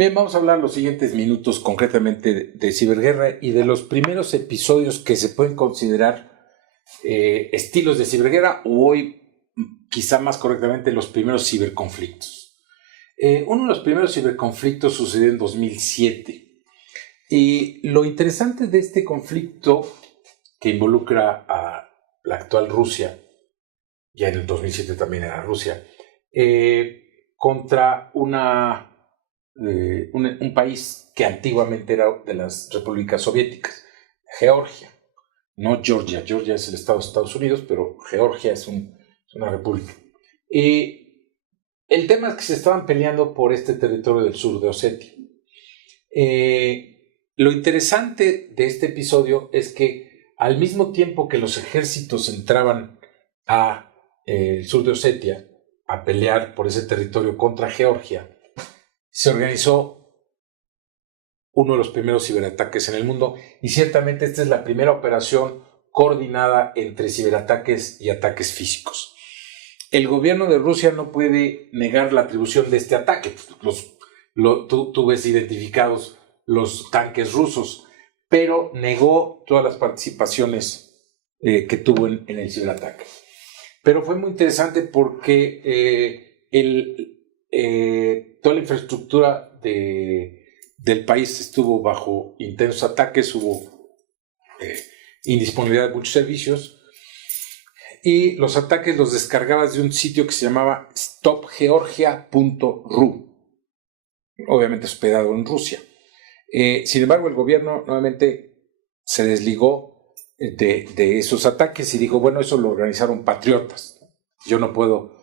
Bien, vamos a hablar los siguientes minutos concretamente de ciberguerra y de los primeros episodios que se pueden considerar estilos de ciberguerra, o hoy, quizá más correctamente, los primeros ciberconflictos. Uno de los primeros ciberconflictos sucedió en 2007. Y lo interesante de este conflicto, que involucra a la actual Rusia, ya en el 2007 también era Rusia, contra un país que antiguamente era de las repúblicas soviéticas, Georgia, no Georgia. Georgia es el estado de Estados Unidos, pero Georgia es una república. El tema es que se estaban peleando por este territorio del sur de Osetia. Lo interesante de este episodio es que al mismo tiempo que los ejércitos entraban al sur de Osetia a pelear por ese territorio contra Georgia, se organizó uno de los primeros ciberataques en el mundo, y ciertamente esta es la primera operación coordinada entre ciberataques y ataques físicos. El gobierno de Rusia no puede negar la atribución de este ataque. Tú ves identificados los tanques rusos, pero negó todas las participaciones que tuvo en el ciberataque. Pero fue muy interesante porque toda la infraestructura del país estuvo bajo intensos ataques, hubo indisponibilidad de muchos servicios, y los ataques los descargabas de un sitio que se llamaba stopgeorgia.ru, obviamente hospedado en Rusia. Sin embargo, el gobierno nuevamente se desligó de esos ataques y dijo, bueno, eso lo organizaron patriotas. Yo no puedo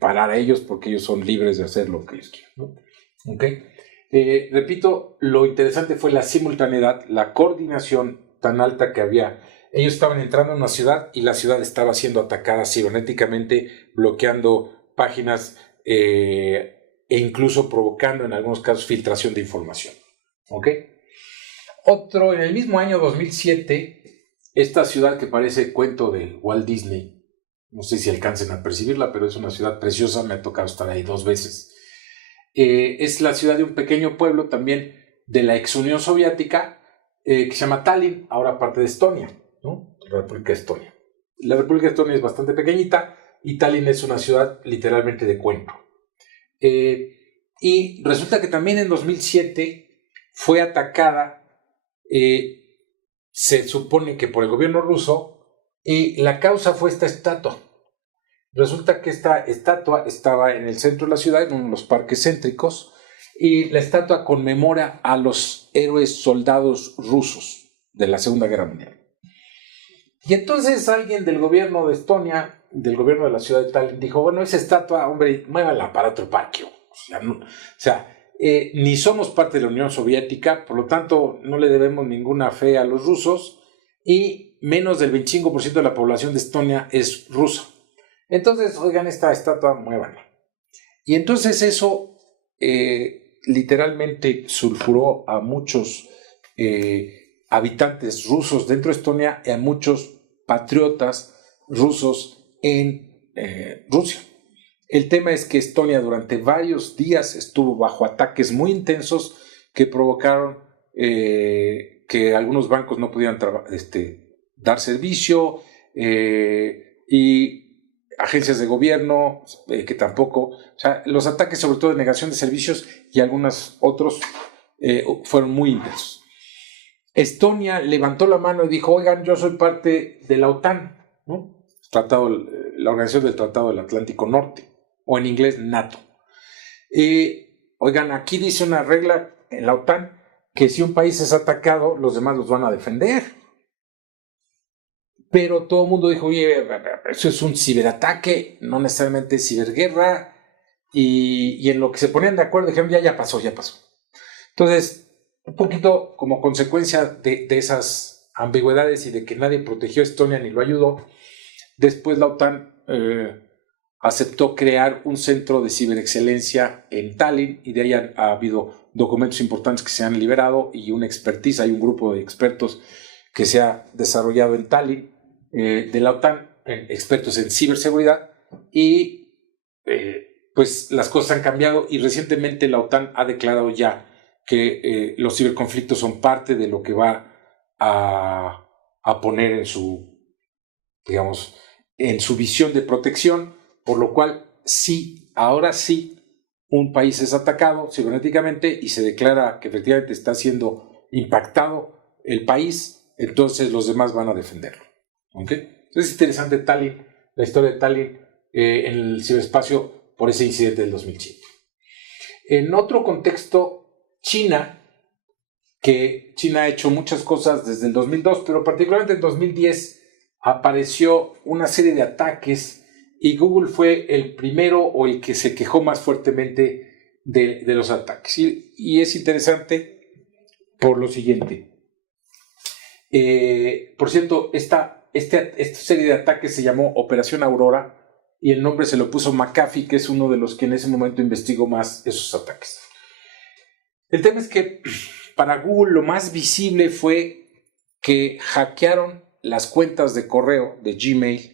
parar a ellos porque ellos son libres de hacer lo que ellos quieran, ¿no? ¿Okay? Repito, lo interesante fue la simultaneidad, la coordinación tan alta que había. Ellos estaban entrando en una ciudad y la ciudad estaba siendo atacada cibernéticamente, bloqueando páginas e incluso provocando en algunos casos filtración de información. ¿Ok? En el mismo año 2007, esta ciudad que parece cuento de Walt Disney, no sé si alcancen a percibirla, pero es una ciudad preciosa, me ha tocado estar ahí 2 veces. Es la ciudad de un pequeño pueblo también de la ex Unión Soviética, que se llama Tallinn, ahora parte de Estonia, ¿no? La República de Estonia. La República de Estonia es bastante pequeñita y Tallinn es una ciudad literalmente de cuento. Y resulta que también en 2007 fue atacada, se supone que por el gobierno ruso, y la causa fue esta estatua. Resulta que esta estatua estaba en el centro de la ciudad, en uno de los parques céntricos, y la estatua conmemora a los héroes soldados rusos de la Segunda Guerra Mundial. Y entonces alguien del gobierno de Estonia, del gobierno de la ciudad de Tallinn, dijo, bueno, esa estatua, hombre, muévala para otro parque. Ni somos parte de la Unión Soviética, por lo tanto no le debemos ninguna fe a los rusos, y menos del 25% de la población de Estonia es rusa. Entonces, oigan, esta estatua, muévanla. Y entonces eso literalmente sulfuró a muchos habitantes rusos dentro de Estonia y a muchos patriotas rusos en Rusia. El tema es que Estonia durante varios días estuvo bajo ataques muy intensos que provocaron que algunos bancos no pudieran dar servicio, y agencias de gobierno que tampoco, o sea, los ataques sobre todo de negación de servicios y algunos otros fueron muy intensos. Estonia levantó la mano y dijo, oigan, yo soy parte de la OTAN, ¿no? La Organización del Tratado del Atlántico Norte, o en inglés NATO. Oigan, aquí dice una regla en la OTAN que si un país es atacado, los demás los van a defender. Pero todo el mundo dijo, oye, eso es un ciberataque, no necesariamente ciberguerra, y en lo que se ponían de acuerdo dijeron, ya pasó. Entonces, un poquito como consecuencia de esas ambigüedades y de que nadie protegió a Estonia ni lo ayudó, después la OTAN aceptó crear un centro de ciberexcelencia en Tallinn, y de ahí ha habido documentos importantes que se han liberado y una expertise, hay un grupo de expertos que se ha desarrollado en Tallinn de la OTAN, expertos en ciberseguridad, y pues las cosas han cambiado y recientemente la OTAN ha declarado ya que los ciberconflictos son parte de lo que va a poner en su, digamos, en su visión de protección, por lo cual sí, ahora sí, un país es atacado cibernéticamente y se declara que efectivamente está siendo impactado el país, entonces los demás van a defenderlo. ¿Okay? Entonces es interesante Tallinn, la historia de Tallinn en el ciberespacio por ese incidente del 2007. En otro contexto, China, que China ha hecho muchas cosas desde el 2002, pero particularmente en 2010 apareció una serie de ataques y Google fue el primero o el que se quejó más fuertemente de los ataques. Y es interesante por lo siguiente. Por cierto, esta serie de ataques se llamó Operación Aurora y el nombre se lo puso McAfee, que es uno de los que en ese momento investigó más esos ataques. El tema es que para Google lo más visible fue que hackearon las cuentas de correo de Gmail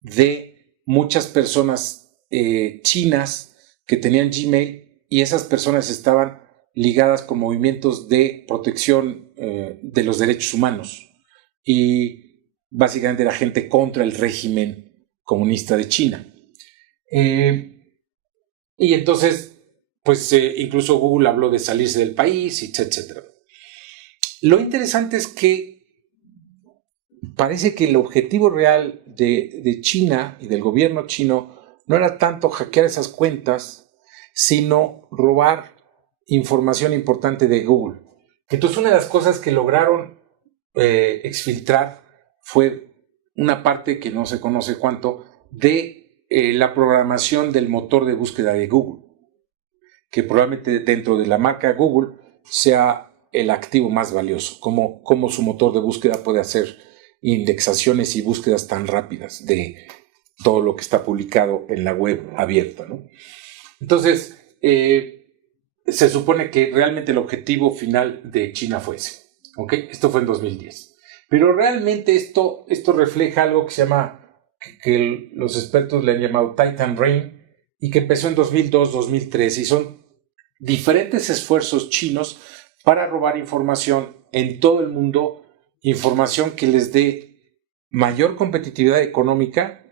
de muchas personas chinas que tenían Gmail y esas personas estaban ligadas con movimientos de protección de los derechos humanos y básicamente era gente contra el régimen comunista de China. Y entonces, pues incluso Google habló de salirse del país, etc. Lo interesante es que parece que el objetivo real de China y del gobierno chino no era tanto hackear esas cuentas, sino robar información importante de Google. Entonces, una de las cosas que lograron exfiltrar fue una parte que no se conoce cuánto de la programación del motor de búsqueda de Google, que probablemente dentro de la marca Google sea el activo más valioso, cómo su motor de búsqueda puede hacer indexaciones y búsquedas tan rápidas de todo lo que está publicado en la web abierta, ¿no? Entonces, se supone que realmente el objetivo final de China fue ese. ¿Okay? Esto fue en 2010. Pero realmente esto refleja algo que se llama, que los expertos le han llamado Titan Brain, y que empezó en 2002-2003, y son diferentes esfuerzos chinos para robar información en todo el mundo, información que les dé mayor competitividad económica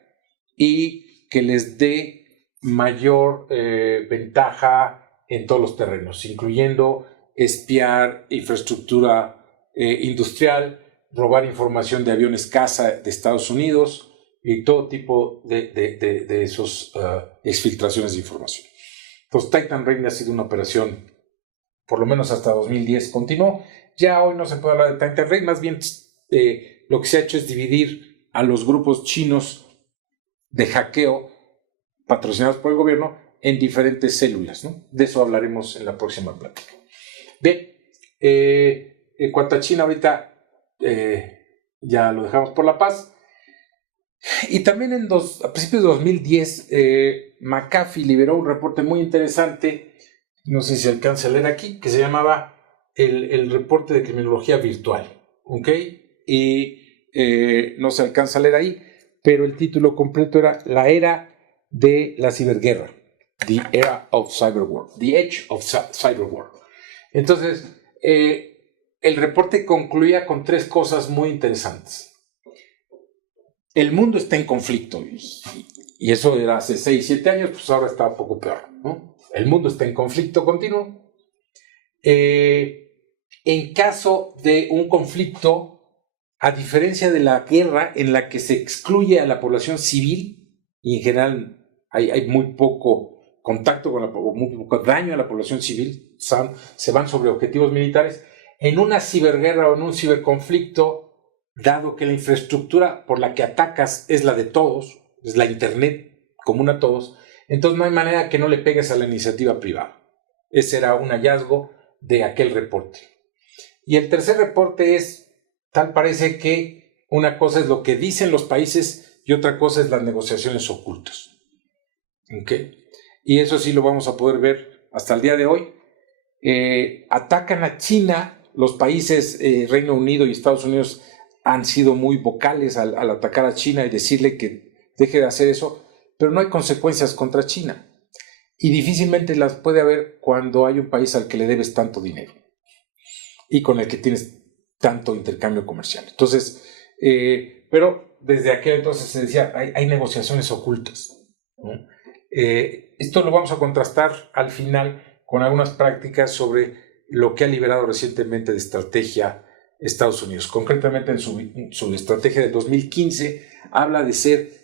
y que les dé mayor ventaja en todos los terrenos, incluyendo espiar infraestructura industrial, robar información de aviones caza de Estados Unidos y todo tipo de esas exfiltraciones de información. Entonces, Titan Brain ha sido una operación, por lo menos hasta 2010 continuó. Ya hoy no se puede hablar de Titan Brain, más bien lo que se ha hecho es dividir a los grupos chinos de hackeo patrocinados por el gobierno en diferentes células, ¿no? De eso hablaremos en la próxima plática. Bien, en cuanto a China ahorita ya lo dejamos por la paz. Y también a principios de 2010 McAfee liberó un reporte muy interesante, no sé si se alcanza a leer aquí, que se llamaba el reporte de criminología virtual, ¿ok? Y no se alcanza a leer ahí, pero el título completo era La era de la ciberguerra, The Era of Cyber War, The Age of Cyber War. Entonces, el reporte concluía con 3 cosas muy interesantes. El mundo está en conflicto, y eso era hace 6, 7 años, pues ahora está un poco peor, ¿no? El mundo está en conflicto continuo. En caso de un conflicto, a diferencia de la guerra en la que se excluye a la población civil, y en general hay muy poco contacto o muy poco daño a la población civil, se van sobre objetivos militares, en una ciberguerra o en un ciberconflicto, dado que la infraestructura por la que atacas es la de todos, es la internet común a todos, entonces no hay manera que no le pegues a la iniciativa privada. Ese era un hallazgo de aquel reporte. Y el tercer reporte es, tal parece que una cosa es lo que dicen los países y otra cosa es las negociaciones ocultas. ¿Okay? Y eso sí lo vamos a poder ver hasta el día de hoy. Atacan a China, los países Reino Unido y Estados Unidos han sido muy vocales al atacar a China y decirle que deje de hacer eso, pero no hay consecuencias contra China. y difícilmente las puede haber cuando hay un país al que le debes tanto dinero y con el que tienes tanto intercambio comercial. Entonces, pero desde aquel entonces se decía, hay negociaciones ocultas, ¿no? Esto lo vamos a contrastar al final con algunas prácticas sobre lo que ha liberado recientemente de estrategia Estados Unidos. Concretamente en su estrategia del 2015 habla de ser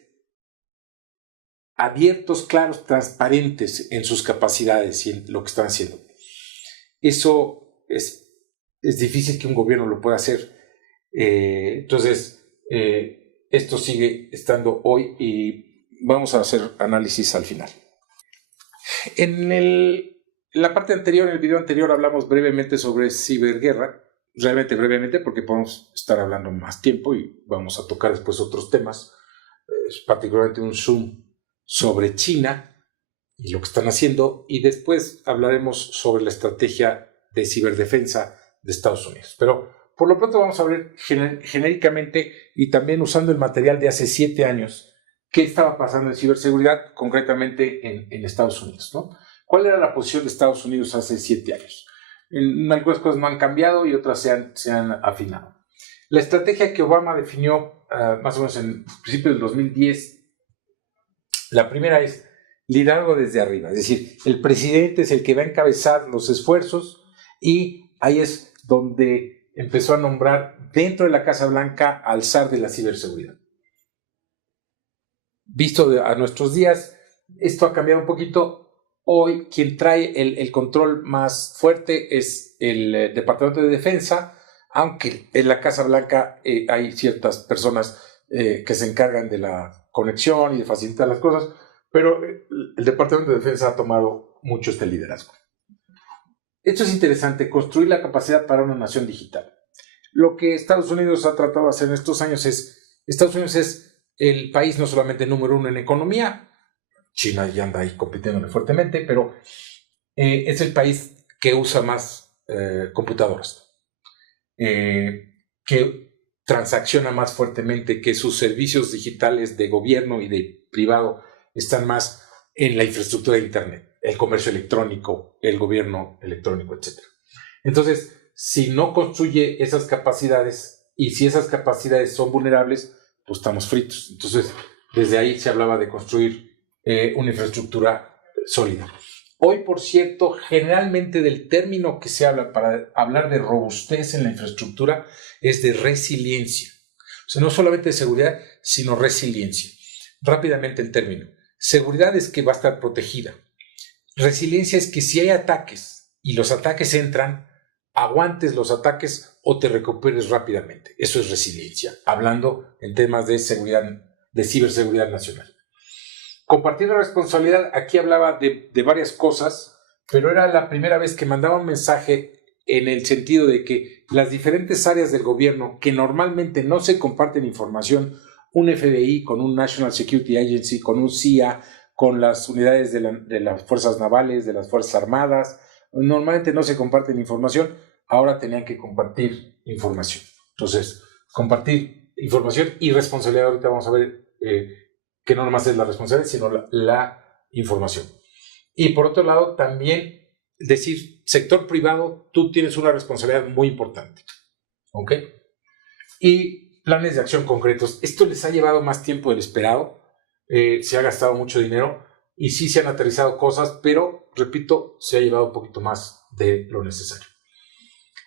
abiertos, claros, transparentes en sus capacidades y en lo que están haciendo. Eso es difícil que un gobierno lo pueda hacer. Entonces, esto sigue estando hoy y vamos a hacer análisis al final. En la parte anterior, en el video anterior, hablamos brevemente sobre ciberguerra, realmente brevemente porque podemos estar hablando más tiempo y vamos a tocar después otros temas, particularmente un zoom sobre China y lo que están haciendo, y después hablaremos sobre la estrategia de ciberdefensa de Estados Unidos. Pero por lo pronto vamos a ver genéricamente y también usando el material de hace 7 años qué estaba pasando en ciberseguridad, concretamente en Estados Unidos, ¿no? ¿Cuál era la posición de Estados Unidos hace 7 años? Algunas cosas no han cambiado y otras se han afinado. La estrategia que Obama definió más o menos en principios del 2010, la primera es liderazgo desde arriba, es decir, el presidente es el que va a encabezar los esfuerzos y ahí es donde empezó a nombrar dentro de la Casa Blanca al zar de la ciberseguridad. Visto a nuestros días, esto ha cambiado un poquito. Hoy quien trae el control más fuerte es el Departamento de Defensa, aunque en la Casa Blanca hay ciertas personas que se encargan de la conexión y de facilitar las cosas, pero el Departamento de Defensa ha tomado mucho este liderazgo. Esto es interesante, construir la capacidad para una nación digital. Lo que Estados Unidos ha tratado de hacer en estos años Estados Unidos es el país no solamente número 1 en economía, China ya anda ahí compitiéndole fuertemente, pero es el país que usa más computadoras, que transacciona más fuertemente, que sus servicios digitales de gobierno y de privado están más en la infraestructura de Internet, el comercio electrónico, el gobierno electrónico, etc. Entonces, si no construye esas capacidades y si esas capacidades son vulnerables, pues estamos fritos. Entonces, desde ahí se hablaba de construir una infraestructura sólida. Hoy, por cierto, generalmente del término que se habla para hablar de robustez en la infraestructura es de resiliencia. O sea, no solamente de seguridad, sino resiliencia. Rápidamente el término. Seguridad es que va a estar protegida. Resiliencia es que si hay ataques y los ataques entran, aguantes los ataques o te recuperes rápidamente. Eso es resiliencia, hablando en temas de seguridad, de ciberseguridad nacional. Compartir la responsabilidad, aquí hablaba de varias cosas, pero era la primera vez que mandaba un mensaje en el sentido de que las diferentes áreas del gobierno que normalmente no se comparten información, un FBI con un National Security Agency, con un CIA, con las unidades de las fuerzas navales, de las fuerzas armadas, normalmente no se comparten información, ahora tenían que compartir información. Entonces, compartir información y responsabilidad, ahorita vamos a ver que no nomás es la responsabilidad, sino la información. Y por otro lado, también decir, sector privado, tú tienes una responsabilidad muy importante. ¿Ok? Y planes de acción concretos. Esto les ha llevado más tiempo del esperado, se ha gastado mucho dinero y sí se han aterrizado cosas, pero, repito, se ha llevado un poquito más de lo necesario.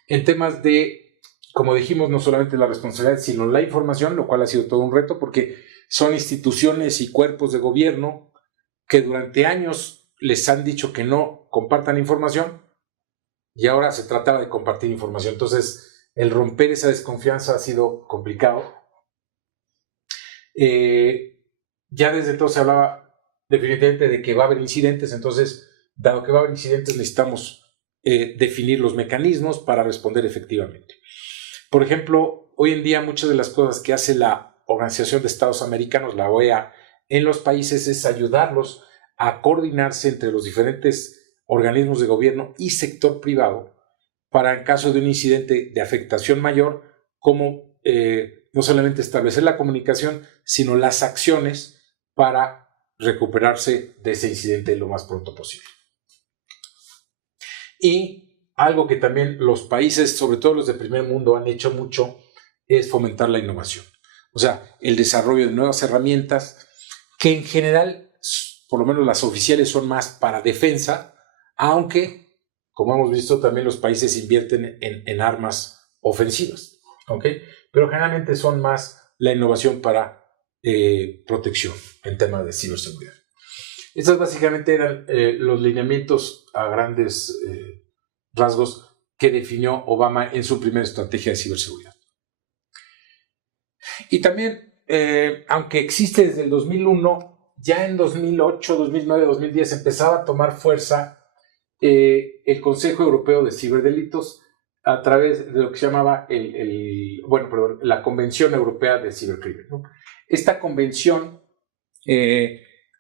En temas de, como dijimos, no solamente la responsabilidad, sino la información, lo cual ha sido todo un reto porque son instituciones y cuerpos de gobierno que durante años les han dicho que no compartan información y ahora se trataba de compartir información. Entonces, el romper esa desconfianza ha sido complicado. Ya desde entonces se hablaba definitivamente de que va a haber incidentes, entonces, dado que va a haber incidentes, necesitamos definir los mecanismos para responder efectivamente. Por ejemplo, hoy en día muchas de las cosas que hace la Organización de Estados Americanos, la OEA, en los países es ayudarlos a coordinarse entre los diferentes organismos de gobierno y sector privado para, en caso de un incidente de afectación mayor, no solamente establecer la comunicación, sino las acciones para recuperarse de ese incidente lo más pronto posible. Y algo que también los países, sobre todo los de primer mundo, han hecho mucho es fomentar la innovación. O sea, el desarrollo de nuevas herramientas que en general, por lo menos las oficiales, son más para defensa, aunque, como hemos visto, también los países invierten en armas ofensivas, ¿ok? Pero generalmente son más la innovación para protección en temas de ciberseguridad. Estos básicamente eran los lineamientos a grandes rasgos que definió Obama en su primera estrategia de ciberseguridad. Y también, aunque existe desde el 2001, ya en 2008, 2009, 2010 empezaba a tomar fuerza el Consejo Europeo de Ciberdelitos a través de lo que se llamaba la Convención Europea de Cibercrimen, ¿no? Esta convención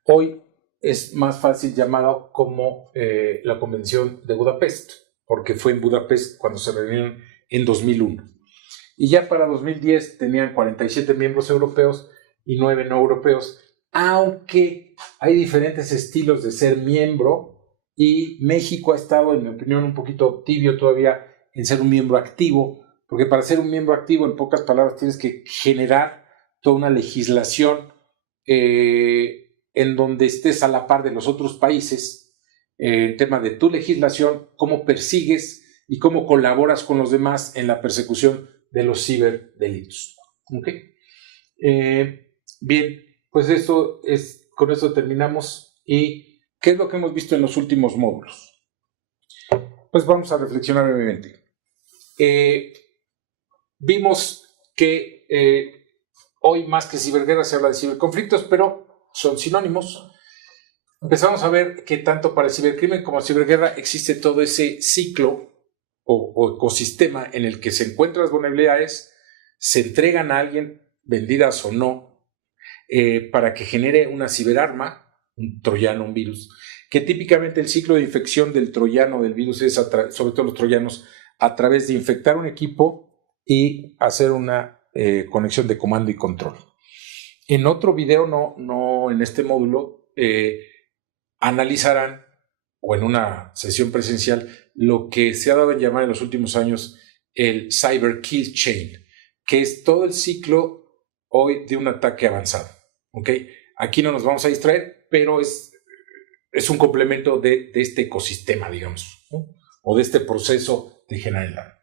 hoy es más fácil llamada como la Convención de Budapest, porque fue en Budapest cuando se reunieron en 2001. Y ya para 2010 tenían 47 miembros europeos y 9 no europeos, aunque hay diferentes estilos de ser miembro y México ha estado, en mi opinión, un poquito tibio todavía en ser un miembro activo, porque para ser un miembro activo, en pocas palabras, tienes que generar toda una legislación en donde estés a la par de los otros países, en tema de tu legislación, cómo persigues y cómo colaboras con los demás en la persecución de los ciberdelitos. ¿Okay? Bien, pues con esto terminamos. ¿Y qué es lo que hemos visto en los últimos módulos? Pues vamos a reflexionar brevemente. Vimos que hoy más que ciberguerra se habla de ciberconflictos, pero son sinónimos. Empezamos a ver que tanto para el cibercrimen como la ciberguerra existe todo ese ciclo o ecosistema en el que se encuentran las vulnerabilidades, se entregan a alguien, vendidas o no, para que genere una ciberarma, un troyano, un virus, que típicamente el ciclo de infección del troyano, del virus, es sobre todo los troyanos, a través de infectar un equipo y hacer una conexión de comando y control. En otro video, no en este módulo, analizarán, o en una sesión presencial, lo que se ha dado en llamar en los últimos años el Cyber Kill Chain, que es todo el ciclo hoy de un ataque avanzado. ¿Okay? Aquí no nos vamos a distraer, pero es un complemento de este ecosistema, digamos, ¿no? O de este proceso de generar.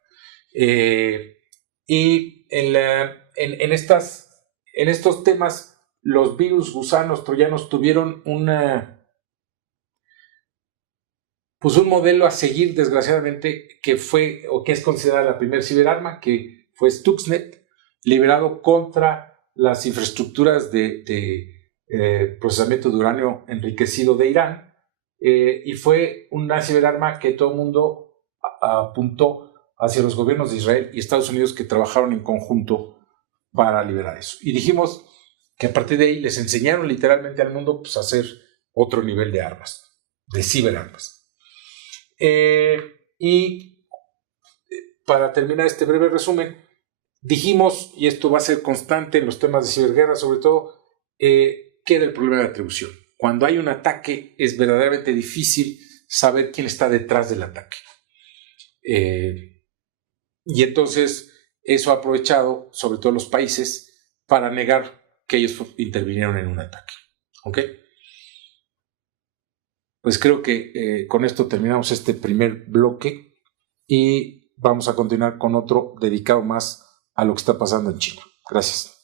Y en estos temas, los virus, gusanos, troyanos tuvieron un modelo a seguir, desgraciadamente, que fue o que es considerada la primera ciberarma, que fue Stuxnet, liberado contra las infraestructuras de procesamiento de uranio enriquecido de Irán, y fue una ciberarma que todo el mundo apuntó hacia los gobiernos de Israel y Estados Unidos, que trabajaron en conjunto para liberar eso. Y dijimos que a partir de ahí les enseñaron literalmente al mundo a hacer otro nivel de armas, de ciberarmas. Y para terminar este breve resumen, dijimos, y esto va a ser constante en los temas de ciberguerra, sobre todo, que era el problema de atribución. Cuando hay un ataque, es verdaderamente difícil saber quién está detrás del ataque. Y entonces eso ha aprovechado, sobre todo los países, para negar que ellos intervinieron en un ataque. ¿Ok? Pues creo que con esto terminamos este primer bloque y vamos a continuar con otro dedicado más a lo que está pasando en China. Gracias.